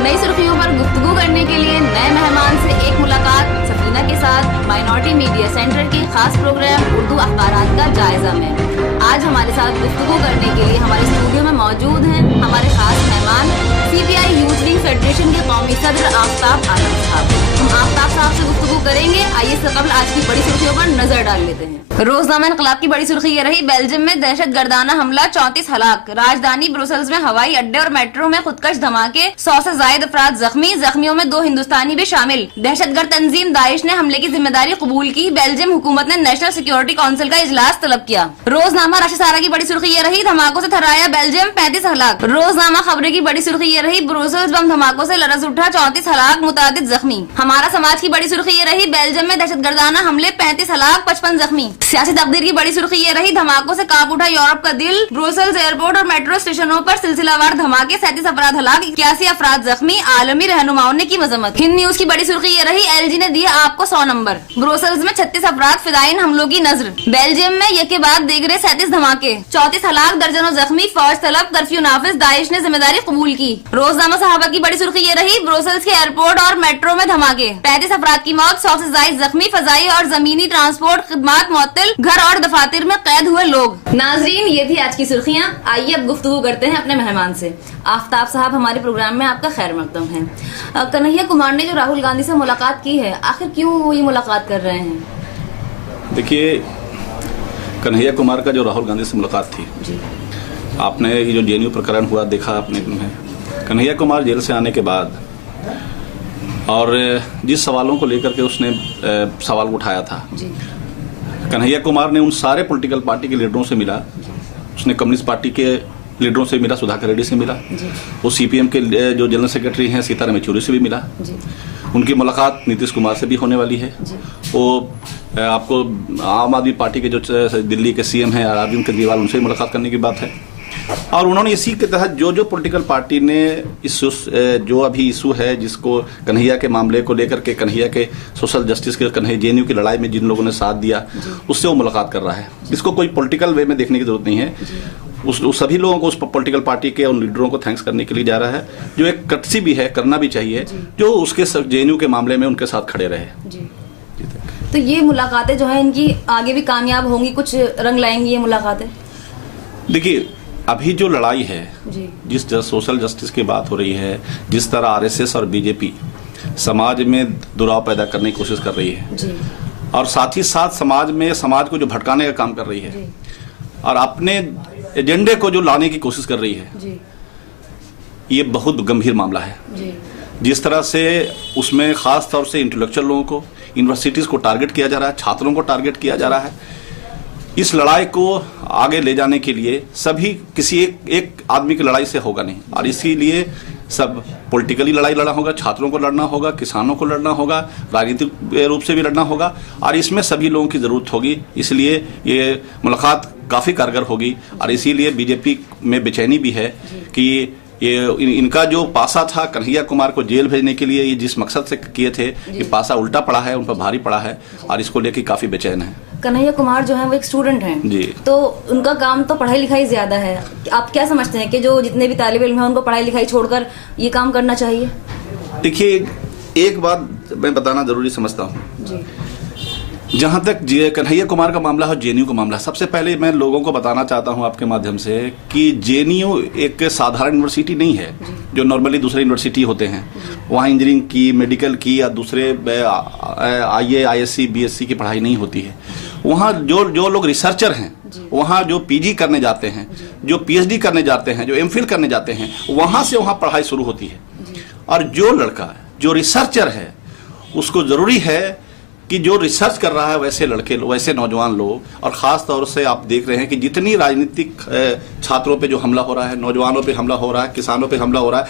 नई सुर्खियों पर गुफ्तगू करने के लिए नए मेहमान से एक मुलाकात सफीना के साथ माइनॉरिटी मीडिया सेंटर के खास प्रोग्राम उर्दू अखबारात का जायजा में। आज हमारे साथ गुफ्तगू करने के लिए हमारे स्टूडियो में मौजूद हैं हमारे खास मेहमान CPI यूथ लीग फेडरेशन के कौमी सदर आफ्ताब आलम साहब। हम आफ्ताब साहब से गुफ्तगू करेंगे। आइए इससे कबल आज की बड़ी सुर्खियों पर नजर डाल लेते हैं। रोजनामा इनकलाब की बड़ी सुर्खी ये रही, बेल्जियम में दहशतगर्दाना हमला, 34 हलाक। राजधानी ब्रुसेल्स में हवाई अड्डे और मेट्रो में खुदकश धमाके, 100 से ज्यादा अफराद जख्मी, जख्मियों में 2 हिंदुस्तानी भी शामिल। दहशतगर्द तंजीम दाइश ने हमले की जिम्मेदारी कबूल की। बेल्जियम हुकूमत ने नेशनल सिक्योरिटी काउंसिल का इजलास तलब किया। रोजनामा राशिद की बड़ी सुर्खी ये रही, धमाकों से थर्राया बेल्जियम, 35 हलाक। रोजनामा खबरें की बड़ी सुर्खी ये रही, ब्रुसेल्स बम धमाकों से लरज उठा, 34 हलाक, मुतादिद जख्मी। हमारा समाज की बड़ी सुर्खी ये रही, बेल्जियम में दहशतगर्दाना हमले, 35 हलाक, 55 जख्मी। सियासी तकदीर की बड़ी सुर्खी ये रही, धमाकों से कांप उठा यूरोप का दिल, ब्रुसेल्स एयरपोर्ट और मेट्रो स्टेशनों पर सिलसिलावार धमाके, 37 अफराद हलाक, 81 अफराद जख्मी। आलमी रहनुमाओं ने की मजम्मत। हिंद न्यूज की बड़ी सुर्खी ये रही, LG ने दिया आपको 100 नंबर। ब्रुसेल्स में 36 अफराद फिदायीन हमलों की नजर। बेल्जियम में एक के बाद दीगरे 37 धमाके, 34 हलाक, दर्जनों जख्मी, फौज तलब, कर्फ्यू नाफिज, दाइश ने जिम्मेदारी कबूल की। रोजनामा सहाबा की बड़ी सुर्खी ये रही, ब्रुसेल्स के एयरपोर्ट और मेट्रो में धमाके, 35 अफराद की मौत, 100 से ज्यादा जख्मी, फजाई और जमीनी ट्रांसपोर्ट खिदमात मुअत्तल, घर और दफातर में कैद हुए लोग। नाजरीन, ये थी आज की सुर्खियाँ। आइए अब गुफ्तगू करते हैं अपने मेहमान से। आफ्ताब साहब, हमारे प्रोग्राम में आपका खैर मकदम है। कन्हैया कुमार ने जो राहुल गांधी से मुलाकात की है, आखिर क्यों वो ये मुलाकात कर रहे हैं? देखिए, कन्हैया कुमार का जो राहुल गांधी से मुलाकात थी जी। आपने ये जो JNU प्रकरण हुआ देखा आपने, कन्हैया कुमार जेल से आने के बाद और जिस सवालों को लेकर के उसने सवाल उठाया था जी। कन्हैया कुमार ने उन सारे पॉलिटिकल पार्टी के लीडरों से मिला। उसने कम्युनिस्ट पार्टी के लीडरों से मिला, सुधाकर रेड्डी से मिला, वो CPM के जो जनरल सेक्रेटरी हैं सीताराम येचुरी से भी मिला। उनकी मुलाकात नीतीश कुमार से भी होने वाली है। वो आपको आम आदमी पार्टी के जो दिल्ली के CM हैं अरविंद केजरीवाल, उनसे भी मुलाकात करने की बात है। और उन्होंने इसी के तहत जो पॉलिटिकल पार्टी ने जो अभी इशू है, जिसको कन्हैया के मामले को लेकर के, कन्हैया के सोशल जस्टिस के, कन्हैया JNU की लड़ाई में जिन लोगों ने साथ दिया, उससे वो मुलाकात कर रहा है। इसको कोई पॉलिटिकल वे में देखने की जरूरत नहीं है। उस सभी लोगों को, उस पॉलिटिकल पार्टी के उन लीडरों को थैंक्स करने के लिए जा रहा है, जो एक कटसी भी है, करना भी चाहिए, जो उसके JNU के मामले में उनके साथ खड़े रहे। तो ये मुलाकातें जो है इनकी आगे भी कामयाब होंगी, कुछ रंग लाएंगी ये मुलाकातें? देखिए, अभी जो लड़ाई है, जिस सोशल जस्टिस की बात हो रही है, जिस तरह RSS और BJP समाज में दुराव पैदा करने की कोशिश कर रही है जी। और साथ ही साथ समाज को जो भटकाने का काम कर रही है और अपने एजेंडे को जो लाने की कोशिश कर रही है जी। ये बहुत गंभीर मामला है जी। जिस तरह से उसमें खास तौर से इंटेलेक्चुअल लोगों को, यूनिवर्सिटीज को टारगेट किया जा रहा है, छात्रों को टारगेट किया जा रहा है। इस लड़ाई को आगे ले जाने के लिए सभी किसी एक आदमी की लड़ाई से होगा नहीं, और इसीलिए सब पॉलिटिकली लड़ाई लड़ना होगा, छात्रों को लड़ना होगा, किसानों को लड़ना होगा, राजनीतिक रूप से भी लड़ना होगा, और इसमें सभी लोगों की जरूरत होगी। इसलिए ये मुलाकात काफी कारगर होगी। और इसीलिए BJP में बेचैनी भी है कि ये इनका जो पासा था कन्हैया कुमार को जेल भेजने के लिए, ये जिस मकसद से किए थे, ये पासा उल्टा पड़ा है, उन पर भारी पड़ा है, और इसको लेकर काफी बेचैन है। कन्हैया कुमार जो है वो एक स्टूडेंट हैं जी। तो उनका काम तो पढ़ाई लिखाई ज्यादा है। आप क्या समझते हैं कि जो जितने भी तालिब इल्म हैं उनको पढ़ाई लिखाई छोड़कर ये काम करना चाहिए? देखिए, एक बात मैं बताना जरूरी समझता हूँ जी। जहाँ तक कन्हैया कुमार का मामला है, JNU का मामला, सबसे पहले मैं लोगों को बताना चाहता हूँ आपके माध्यम से कि JNU एक साधारण यूनिवर्सिटी नहीं है जो नॉर्मली दूसरे यूनिवर्सिटी होते हैं। वहाँ इंजीनियरिंग की, मेडिकल की या दूसरे IA, ISC, BSc की पढ़ाई नहीं होती है। वहाँ जो लोग रिसर्चर हैं, वहाँ जो PG करने जाते हैं, जो PhD करने जाते हैं, जो MPhil करने जाते हैं, वहाँ से वहाँ पढ़ाई शुरू होती है। और जो लड़का जो रिसर्चर है, उसको जरूरी है कि जो रिसर्च कर रहा है वैसे लड़के, वैसे नौजवान लोग, और ख़ास तौर से आप देख रहे हैं कि जितनी राजनीतिक छात्रों पे जो हमला हो रहा है, नौजवानों पे हमला हो रहा है, किसानों पे हमला हो रहा है,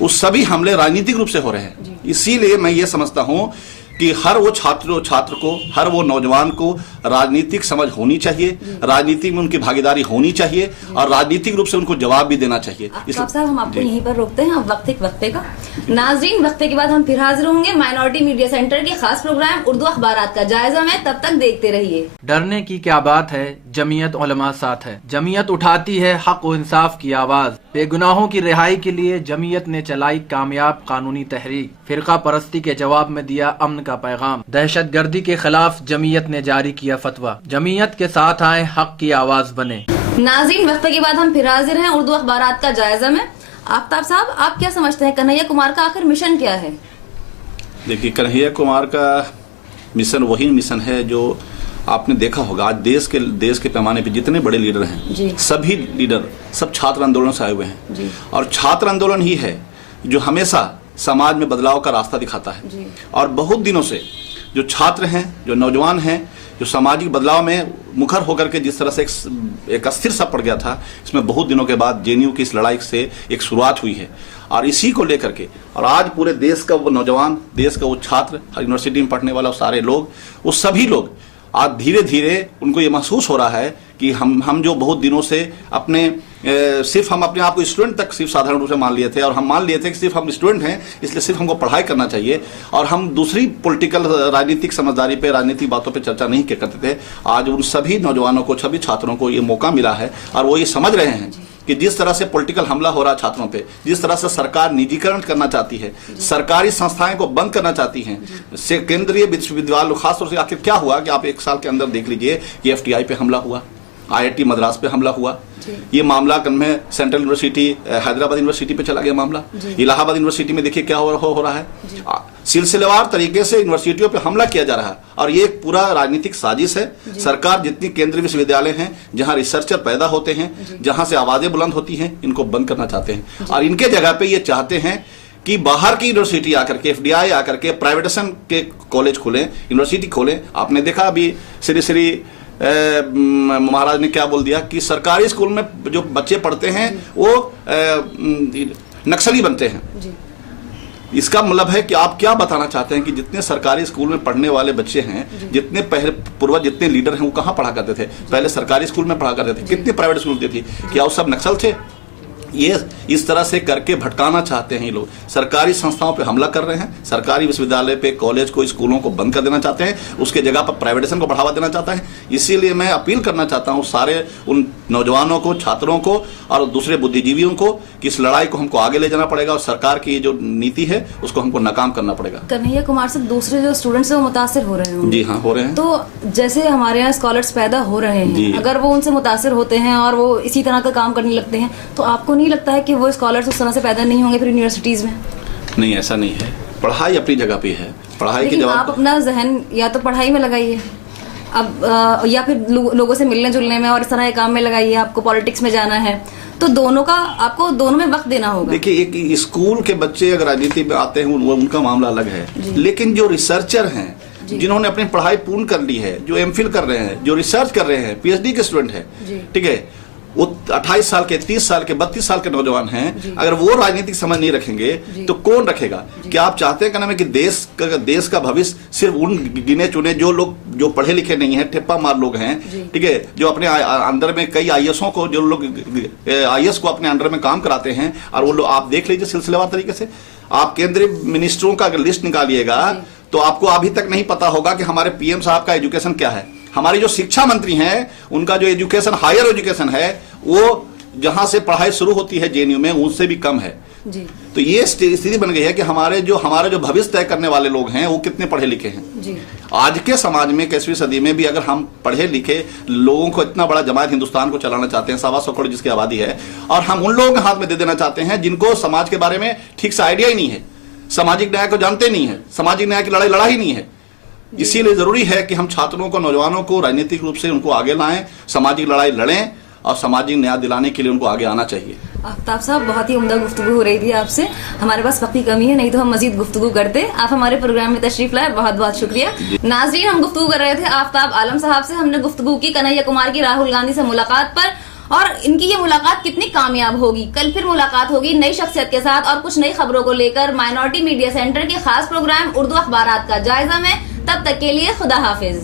वो सभी हमले राजनीतिक रूप से हो रहे हैं। इसीलिए मैं ये समझता हूँ कि हर वो छात्र को, हर वो नौजवान को राजनीतिक समझ होनी चाहिए, राजनीति में उनकी भागीदारी होनी चाहिए, और राजनीतिक रूप से उनको जवाब भी देना चाहिए। साहब, हम आपको यहीं पर रोकते हैं, वक्फे का। नाजरीन, वक्फे के बाद हम फिर हाजिर होंगे माइनॉरिटी मीडिया सेंटर के खास प्रोग्राम उर्दू अखबारात का जायजा में। तब तक देखते रहिए। डरने की क्या बात है जमीयत उलमा साथ है। जमीयत उठाती है हक व इंसाफ की आवाज। बेगुनाहों की रिहाई के लिए जमीयत ने चलाई कामयाब कानूनी तहरीक। फिरका परस्ती के जवाब में दिया अमन का पैगाम। दहशत गर्दी के खिलाफ जमीयत ने जारी किया फतवा। जमीयत के साथ आए, हक की आवाज बने। नाज़रीन, वक्फे के बाद हम फिर हाजिर हैं उर्दू अखबारात का जायजा में। आफ्ताब साहब, आप क्या समझते हैं कन्हैया कुमार का आखिर मिशन क्या है? देखिए, कन्हैया कुमार का मिशन वही मिशन है जो आपने देखा होगा। आज देश के पैमाने पे जितने बड़े लीडर हैं, सभी लीडर सब छात्र आंदोलन से आए हुए हैं। और छात्र आंदोलन ही है जो हमेशा समाज में बदलाव का रास्ता दिखाता है। और बहुत दिनों से जो छात्र हैं, जो नौजवान हैं, जो सामाजिक बदलाव में मुखर होकर के जिस तरह से एक अस्थिर सा पड़ गया था, इसमें बहुत दिनों के बाद जेएनयू की इस लड़ाई से एक शुरुआत हुई है। और इसी को लेकर के और आज पूरे देश का वो नौजवान, देश का वो छात्र, यूनिवर्सिटी में पढ़ने वाला सारे लोग, वो सभी लोग आज धीरे धीरे उनको ये महसूस हो रहा है कि हम जो बहुत दिनों से सिर्फ हम अपने आप को स्टूडेंट तक सिर्फ साधारण रूप से मान लिए थे, और हम मान लिए थे कि सिर्फ हम स्टूडेंट हैं इसलिए सिर्फ हमको पढ़ाई करना चाहिए, और हम दूसरी पॉलिटिकल राजनीतिक समझदारी पे, राजनीतिक बातों पे चर्चा नहीं करते थे। आज उन सभी नौजवानों को, सभी छात्रों को ये मौका मिला है और वो ये समझ रहे हैं कि जिस तरह से पॉलिटिकल हमला हो रहा है छात्रों पे, जिस तरह से सरकार निजीकरण करना चाहती है, सरकारी संस्थाएं को बंद करना चाहती हैं, से केंद्रीय विश्वविद्यालय, खासतौर से आखिर क्या हुआ कि आप एक साल के अंदर देख लीजिए कि एफटीआई पे हमला हुआ, आईआईटी मद्रास पे हमला हुआ, ये मामला में सेंट्रल यूनिवर्सिटी, हैदराबाद यूनिवर्सिटी पे चला गया मामला, इलाहाबाद यूनिवर्सिटी में देखिए क्या हो रहा है। सिलसिलेवार तरीके से यूनिवर्सिटियों पे हमला किया जा रहा है और ये एक पूरा राजनीतिक साजिश है। सरकार जितनी केंद्रीय विश्वविद्यालय हैं, जहां रिसर्चर पैदा होते हैं, जहां से आवाजें बुलंद होती हैं, इनको बंद करना चाहते हैं। और इनके जगह पे ये चाहते हैं कि बाहर की यूनिवर्सिटी आकर के, एफडीआई आकर के प्राइवेटाइजेशन के कॉलेज खोलें, यूनिवर्सिटी खोलें। आपने देखा अभी श्री महाराज ने क्या बोल दिया कि सरकारी स्कूल में जो बच्चे पढ़ते हैं वो नक्सली बनते हैं। इसका मतलब है कि आप क्या बताना चाहते हैं कि जितने सरकारी स्कूल में पढ़ने वाले बच्चे हैं, जितने पूर्वज जितने लीडर हैं, वो कहाँ पढ़ा करते थे? पहले सरकारी स्कूल में पढ़ा करते थे। कितने प्राइवेट स्कूल होती थी? क्या वो सब नक्सल थे? ये इस तरह से करके भटकाना चाहते हैं ये लोग। सरकारी संस्थाओं पे हमला कर रहे हैं, सरकारी विश्वविद्यालय पे, कॉलेज को, स्कूलों को बंद कर देना चाहते हैं, उसके जगह पर प्राइवेटाइजेशन को बढ़ावा देना चाहता है। इसीलिए मैं अपील करना चाहता हूं सारे उन नौजवानों को, छात्रों को और दूसरे बुद्धिजीवियों को कि इस लड़ाई को हमको आगे ले जाना पड़ेगा और सरकार की जो नीति है उसको हमको नाकाम करना पड़ेगा। कन्हैया कुमार से दूसरे जो स्टूडेंट्स हैं वो मुतासिर हो रहे हैं? जी हाँ, हो रहे हैं। तो जैसे हमारे यहाँ स्कॉलर्स पैदा हो रहे हैं, अगर वो उनसे मुतासिर होते हैं और वो इसी तरह का काम करने लगते हैं, तो आपको नहीं लगता है कि वो स्कॉलर्स उस तरह से पैदा नहीं होंगे फिर यूनिवर्सिटीज में? नहीं, ऐसा नहीं है। पढ़ाई अपनी जगह पे है, पढ़ाई की जवाब आप अपना जहन या तो पढ़ाई में लगाइए, अब या फिर लोगों से मिलने जुलने में और इस तरह के काम में लगाइए। आपको पॉलिटिक्स में जाना है तो दोनों का, आपको दोनों में वक्त देना होगा। देखिए, एक स्कूल के बच्चे अगर राजनीति में आते हैं उनका मामला अलग है, लेकिन जो रिसर्चर हैं, जिन्होंने अपनी पढ़ाई पूर्ण कर ली है, जो एमफिल कर रहे हैं, जो रिसर्च कर रहे हैं, पीएचडी के स्टूडेंट है, ठीक है, वो 28 साल के, 30 साल के, 32 साल के नौजवान हैं, अगर वो राजनीतिक समझ नहीं रखेंगे तो कौन रखेगा? क्या आप चाहते हैं कि देश का भविष्य सिर्फ उन गिने चुने जो लोग जो पढ़े लिखे नहीं हैं, ठेप्पा मार लोग हैं, ठीक है, जो अपने अंडर में कई आईएएसओं को, जो लोग आईएएस को अपने अंडर में काम कराते हैं, और वो लोग आप देख लीजिए सिलसिलेवार तरीके से, आप केंद्रीय मिनिस्टरों का अगर लिस्ट निकालिएगा तो आपको अभी तक नहीं पता होगा कि हमारे पीएम साहब का एजुकेशन क्या है। हमारे जो शिक्षा मंत्री हैं, उनका जो एजुकेशन, हायर एजुकेशन है, वो जहां से पढ़ाई शुरू होती है जेएनयू में, उनसे भी कम है। तो ये स्थिति बन गई है कि हमारे जो भविष्य तय करने वाले लोग हैं वो कितने पढ़े लिखे हैं। आज के समाज में 21वीं सदी में भी अगर हम पढ़े लिखे लोगों को, इतना बड़ा जमात हिंदुस्तान को चलाना चाहते हैं, 125 करोड़ जिसकी आबादी है, और हम उन लोगों के हाथ में दे देना चाहते हैं जिनको समाज के बारे में ठीक से आइडिया ही नहीं है, सामाजिक न्याय को जानते नहीं है, सामाजिक न्याय की लड़ाई लड़ा ही नहीं है। इसीलिए जरूरी है कि हम छात्रों को, नौजवानों को राजनीतिक रूप से उनको आगे लाएं, सामाजिक लड़ाई लड़ें और सामाजिक न्याय दिलाने के लिए उनको आगे आना चाहिए। आफ्ताब साहब, बहुत ही उम्दा गुफ्तगू हो रही थी आपसे। हमारे पास वक्त की कमी है, नहीं तो हम मजीद गुफ्तगू करते। आप हमारे प्रोग्राम में तशरीफ लाए, बहुत बहुत शुक्रिया। नाज़रीन, हम गुफ्तगू कर रहे थे आफ्ताब आलम साहब से। हमने गुफ्तगू की कन्हैया कुमार की राहुल गांधी से मुलाकात पर, और इनकी ये मुलाकात कितनी कामयाब होगी। कल फिर मुलाकात होगी नई शख्सियत के साथ और कुछ नई खबरों को लेकर माइनॉरिटी मीडिया सेंटर के खास प्रोग्राम उर्दू अखबारात का जायजा में। तब तक के लिए खुदा हाफिज।